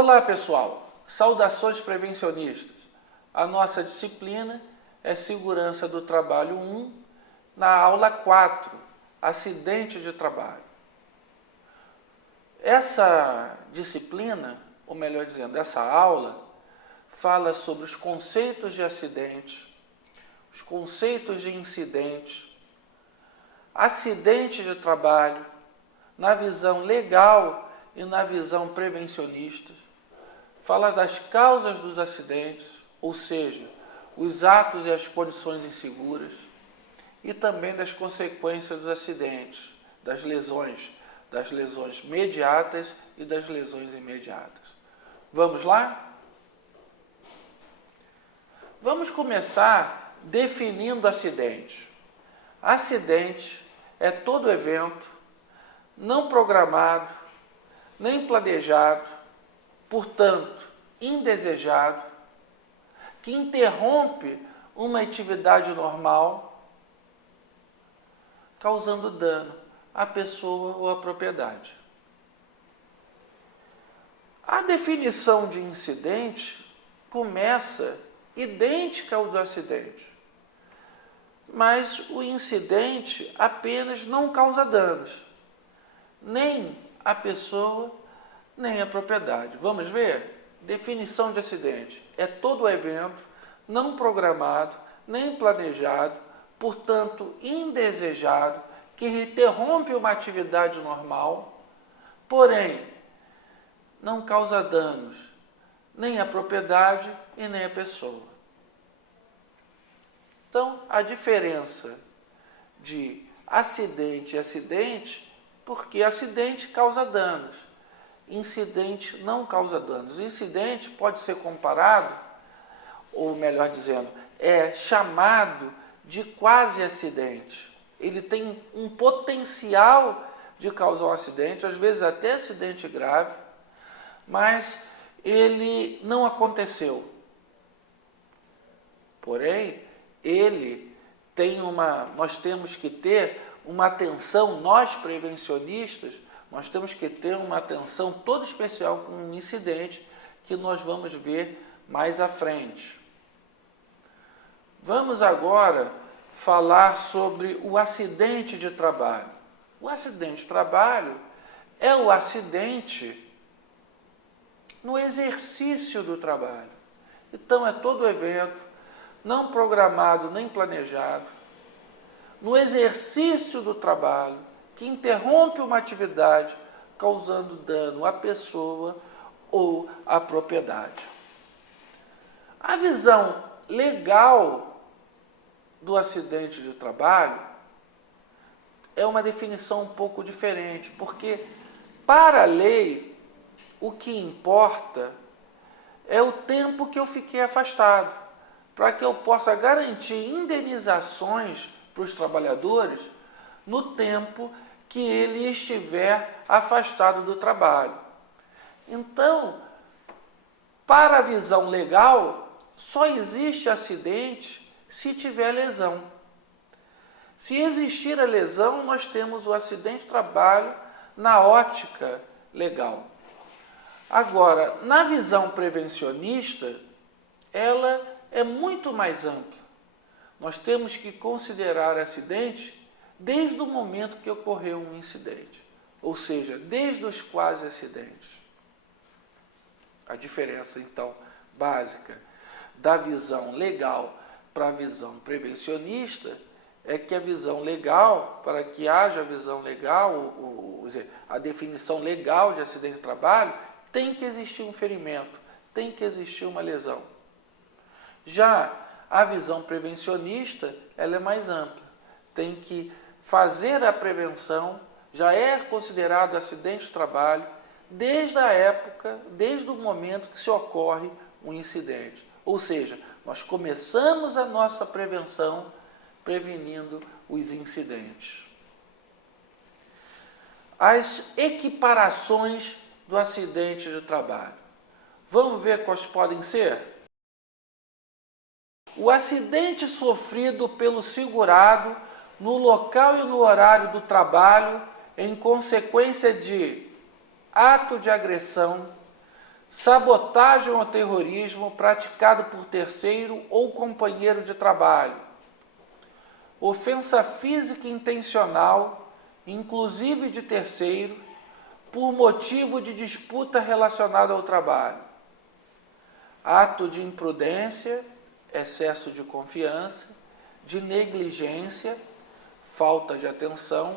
Olá pessoal, saudações prevencionistas. A nossa disciplina é Segurança do Trabalho 1, na aula 4, Acidente de Trabalho. Essa disciplina, ou melhor dizendo, essa aula, fala sobre os conceitos de acidente, os conceitos de incidente, acidente de trabalho, na visão legal e na visão prevencionista, fala das causas dos acidentes, ou seja, os atos e as condições inseguras, e também das consequências dos acidentes, das lesões mediatas e das lesões imediatas. Vamos lá? Vamos começar definindo acidente. Acidente é todo evento não programado, nem planejado, portanto, indesejado, que interrompe uma atividade normal, causando dano à pessoa ou à propriedade. A definição de incidente começa idêntica ao do acidente, mas o incidente apenas não causa danos, nem a pessoa, nem a propriedade. Vamos ver? Definição de acidente. É todo evento não programado, nem planejado, portanto indesejado, que interrompe uma atividade normal, porém não causa danos, nem à propriedade e nem à pessoa. Então, a diferença de acidente e acidente, porque acidente causa danos, incidente não causa danos. O incidente pode ser comparado, ou melhor dizendo, é chamado de quase acidente. Ele tem um potencial de causar um acidente, às vezes até acidente grave, mas ele não aconteceu. Porém, nós temos que ter uma atenção, nós prevencionistas, nós temos que ter uma atenção toda especial com um incidente que nós vamos ver mais à frente. Vamos agora falar sobre o acidente de trabalho. O acidente de trabalho é o acidente no exercício do trabalho. Então, é todo evento não programado nem planejado, no exercício do trabalho, que interrompe uma atividade, causando dano à pessoa ou à propriedade. A visão legal do acidente de trabalho é uma definição um pouco diferente, porque para a lei o que importa é o tempo que eu fiquei afastado, para que eu possa garantir indenizações para os trabalhadores no tempo que ele estiver afastado do trabalho. Então, para a visão legal, só existe acidente se tiver lesão. Se existir a lesão, nós temos o acidente de trabalho na ótica legal. Agora, na visão prevencionista, ela é muito mais ampla. Nós temos que considerar acidente desde o momento que ocorreu um incidente, ou seja, desde os quase acidentes. A diferença, então, básica da visão legal para a visão prevencionista é que a visão legal, para que haja a visão legal, a definição legal de acidente de trabalho, tem que existir um ferimento, tem que existir uma lesão. Já a visão prevencionista, ela é mais ampla, tem que fazer a prevenção, já é considerado acidente de trabalho, desde a época, desde o momento que se ocorre um incidente. Ou seja, nós começamos a nossa prevenção prevenindo os incidentes. As equiparações do acidente de trabalho. Vamos ver quais podem ser? O acidente sofrido pelo segurado no local e no horário do trabalho em consequência de ato de agressão, sabotagem ou terrorismo praticado por terceiro ou companheiro de trabalho, ofensa física intencional, inclusive de terceiro, por motivo de disputa relacionada ao trabalho, ato de imprudência, excesso de confiança, de negligência, falta de atenção,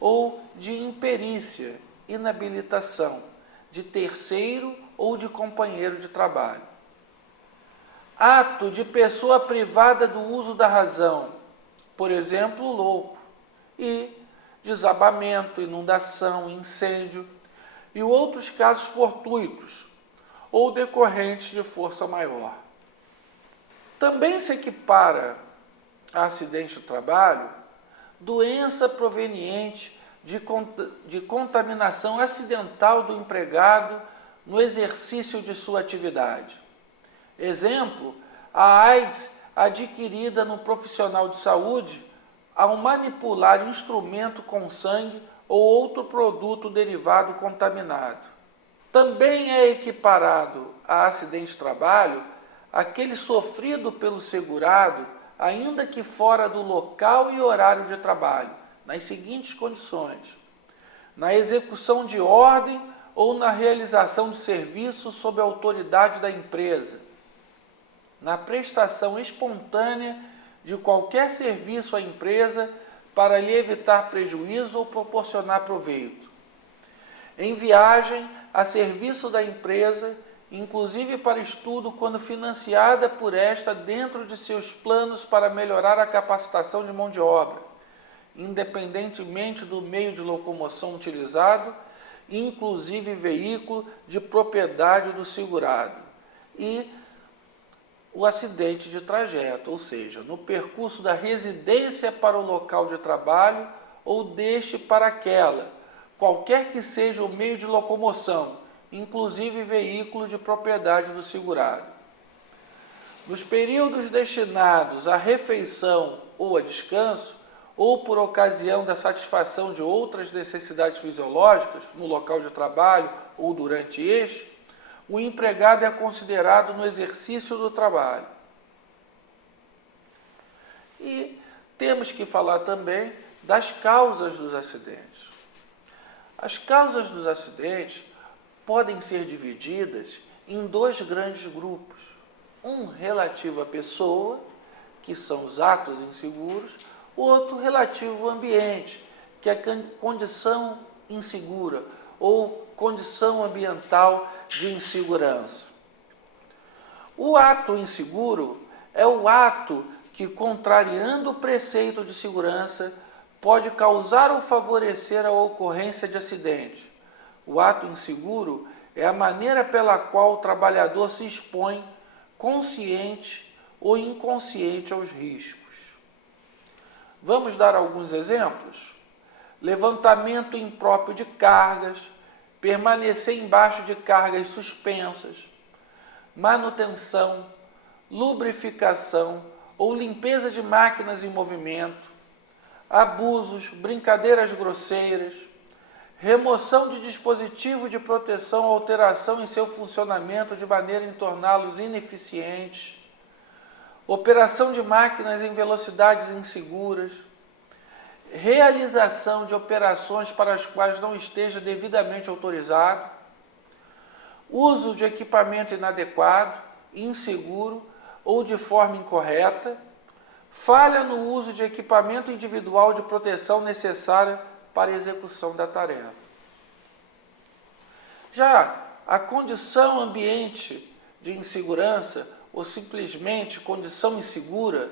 ou de imperícia, inabilitação, de terceiro ou de companheiro de trabalho. Ato de pessoa privada do uso da razão, por exemplo, louco, e desabamento, inundação, incêndio e outros casos fortuitos ou decorrentes de força maior. Também se equipara a acidente de trabalho doença proveniente de contaminação acidental do empregado no exercício de sua atividade. Exemplo, a AIDS adquirida no profissional de saúde ao manipular instrumento com sangue ou outro produto derivado contaminado. Também é equiparado a acidente de trabalho aquele sofrido pelo segurado, ainda que fora do local e horário de trabalho, nas seguintes condições: na execução de ordem ou na realização de serviço sob a autoridade da empresa, na prestação espontânea de qualquer serviço à empresa para lhe evitar prejuízo ou proporcionar proveito, em viagem a serviço da empresa, inclusive para estudo quando financiada por esta dentro de seus planos para melhorar a capacitação de mão de obra, independentemente do meio de locomoção utilizado, inclusive veículo de propriedade do segurado, e o acidente de trajeto, ou seja, no percurso da residência para o local de trabalho ou deste para aquela, qualquer que seja o meio de locomoção, inclusive veículo de propriedade do segurado. Nos períodos destinados à refeição ou a descanso, ou por ocasião da satisfação de outras necessidades fisiológicas, no local de trabalho ou durante este, o empregado é considerado no exercício do trabalho. E temos que falar também das causas dos acidentes. As causas dos acidentes podem ser divididas em dois grandes grupos. Um relativo à pessoa, que são os atos inseguros, outro relativo ao ambiente, que é a condição insegura ou condição ambiental de insegurança. O ato inseguro é o ato que, contrariando o preceito de segurança, pode causar ou favorecer a ocorrência de acidente. O ato inseguro é a maneira pela qual o trabalhador se expõe, consciente ou inconsciente, aos riscos. Vamos dar alguns exemplos? Levantamento impróprio de cargas, permanecer embaixo de cargas suspensas, manutenção, lubrificação ou limpeza de máquinas em movimento, abusos, brincadeiras grosseiras, remoção de dispositivo de proteção ou alteração em seu funcionamento de maneira a torná-los ineficientes, operação de máquinas em velocidades inseguras, realização de operações para as quais não esteja devidamente autorizado, uso de equipamento inadequado, inseguro ou de forma incorreta, falha no uso de equipamento individual de proteção necessária para a execução da tarefa. Já a condição ambiente de insegurança, ou simplesmente condição insegura,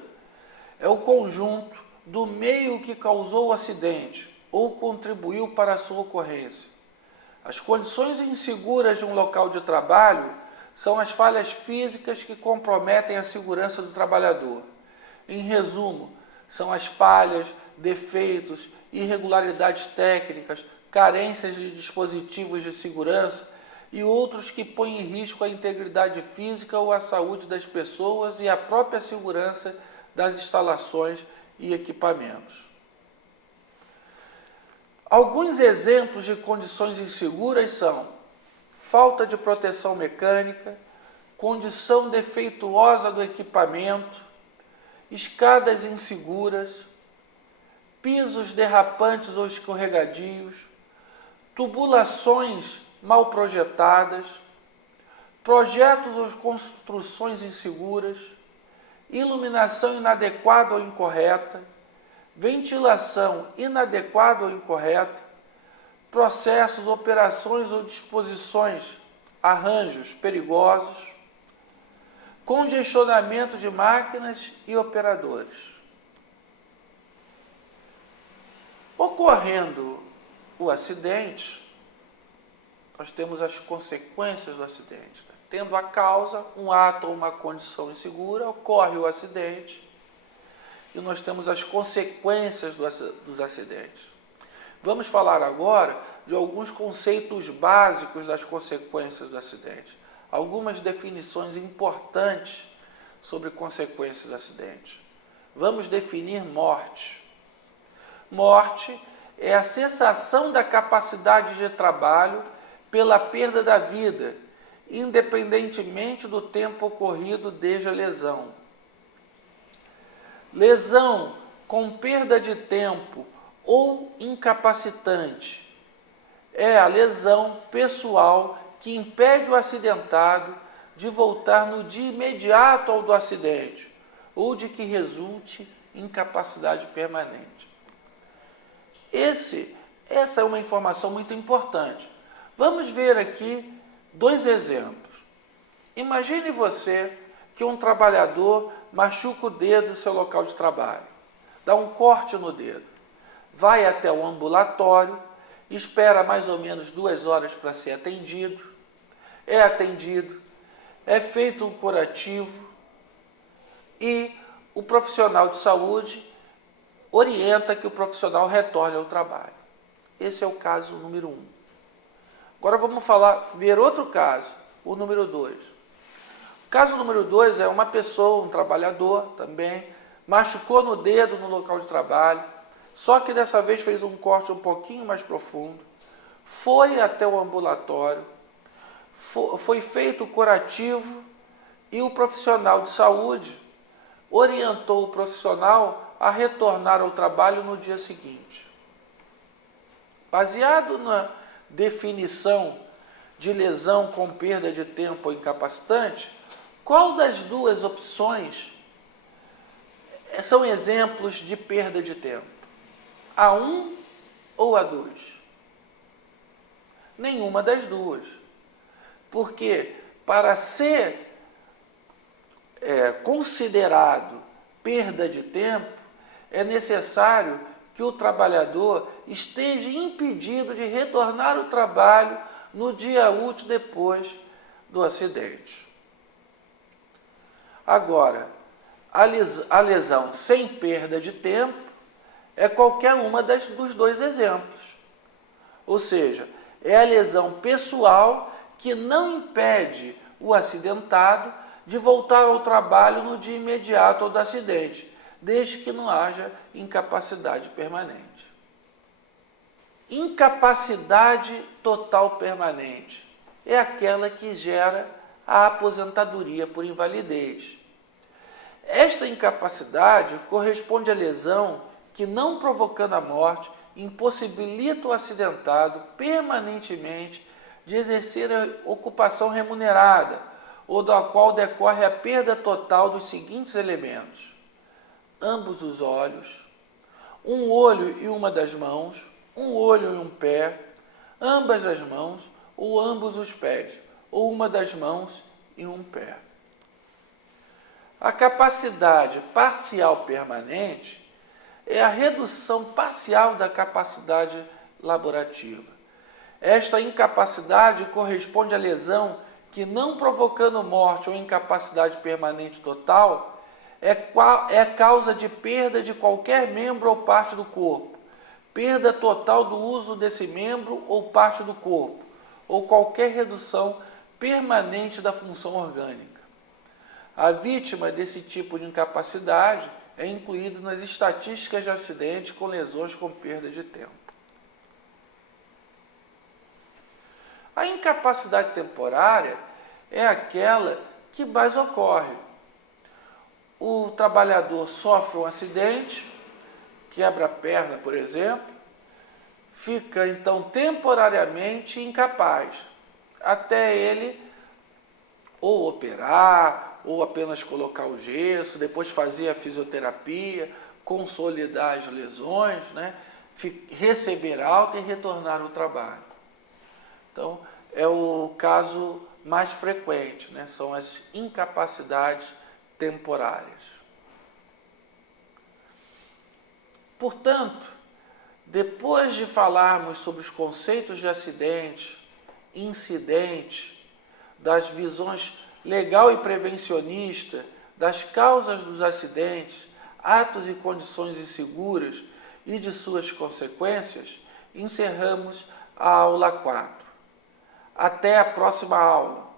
é o conjunto do meio que causou o acidente ou contribuiu para a sua ocorrência. As condições inseguras de um local de trabalho são as falhas físicas que comprometem a segurança do trabalhador. Em resumo, são as falhas, defeitos, irregularidades técnicas, carências de dispositivos de segurança e outros que põem em risco a integridade física ou a saúde das pessoas e a própria segurança das instalações e equipamentos. Alguns exemplos de condições inseguras são falta de proteção mecânica, condição defeituosa do equipamento, escadas inseguras, pisos derrapantes ou escorregadios, tubulações mal projetadas, projetos ou construções inseguras, iluminação inadequada ou incorreta, ventilação inadequada ou incorreta, processos, operações ou disposições, arranjos perigosos, congestionamento de máquinas e operadores. Ocorrendo o acidente, nós temos as consequências do acidente. Tendo a causa, um ato ou uma condição insegura, ocorre o acidente e nós temos as consequências dos acidentes. Vamos falar agora de alguns conceitos básicos das consequências do acidente. Algumas definições importantes sobre consequências do acidente. Vamos definir morte. Morte é a cessação da capacidade de trabalho pela perda da vida, independentemente do tempo ocorrido desde a lesão. Lesão com perda de tempo ou incapacitante é a lesão pessoal que impede o acidentado de voltar no dia imediato ao do acidente ou de que resulte incapacidade permanente. Essa é uma informação muito importante. Vamos ver aqui dois exemplos. Imagine você que um trabalhador machuca o dedo do seu local de trabalho, dá um corte no dedo, vai até o ambulatório, espera mais ou menos 2 horas para ser atendido, é feito um curativo e o profissional de saúde orienta que o profissional retorne ao trabalho. Esse é o caso número 1. Agora vamos ver outro caso, o número 2. O caso número 2 é uma pessoa, um trabalhador também, machucou no dedo no local de trabalho, só que dessa vez fez um corte um pouquinho mais profundo, foi até o ambulatório, foi feito o curativo e o profissional de saúde orientou o profissional a retornar ao trabalho no dia seguinte. Baseado na definição de lesão com perda de tempo ou incapacitante, qual das duas opções são exemplos de perda de tempo? A 1 ou a 2? Nenhuma das duas. Porque para ser considerado perda de tempo, é necessário que o trabalhador esteja impedido de retornar ao trabalho no dia útil depois do acidente. Agora, a lesão sem perda de tempo é qualquer uma dos dois exemplos. Ou seja, é a lesão pessoal que não impede o acidentado de voltar ao trabalho no dia imediato ao do acidente, desde que não haja incapacidade permanente. Incapacidade total permanente é aquela que gera a aposentadoria por invalidez. Esta incapacidade corresponde à lesão que, não provocando a morte, impossibilita o acidentado permanentemente de exercer a ocupação remunerada, ou da qual decorre a perda total dos seguintes elementos: ambos os olhos, um olho e uma das mãos, um olho e um pé, ambas as mãos ou ambos os pés, ou uma das mãos e um pé. A capacidade parcial permanente é a redução parcial da capacidade laborativa. Esta incapacidade corresponde à lesão que, não provocando morte ou incapacidade permanente total, é causa de perda de qualquer membro ou parte do corpo, perda total do uso desse membro ou parte do corpo, ou qualquer redução permanente da função orgânica. A vítima desse tipo de incapacidade é incluída nas estatísticas de acidentes com lesões com perda de tempo. A incapacidade temporária é aquela que mais ocorre. O trabalhador sofre um acidente, quebra a perna, por exemplo, fica então temporariamente incapaz, até ele ou operar, ou apenas colocar o gesso, depois fazer a fisioterapia, consolidar as lesões, né? Receber alta e retornar ao trabalho. Então, é o caso mais frequente, né? São as incapacidades temporárias. Portanto, depois de falarmos sobre os conceitos de acidente, incidente, das visões legal e prevencionista, das causas dos acidentes, atos e condições inseguras e de suas consequências, encerramos a aula 4. Até a próxima aula.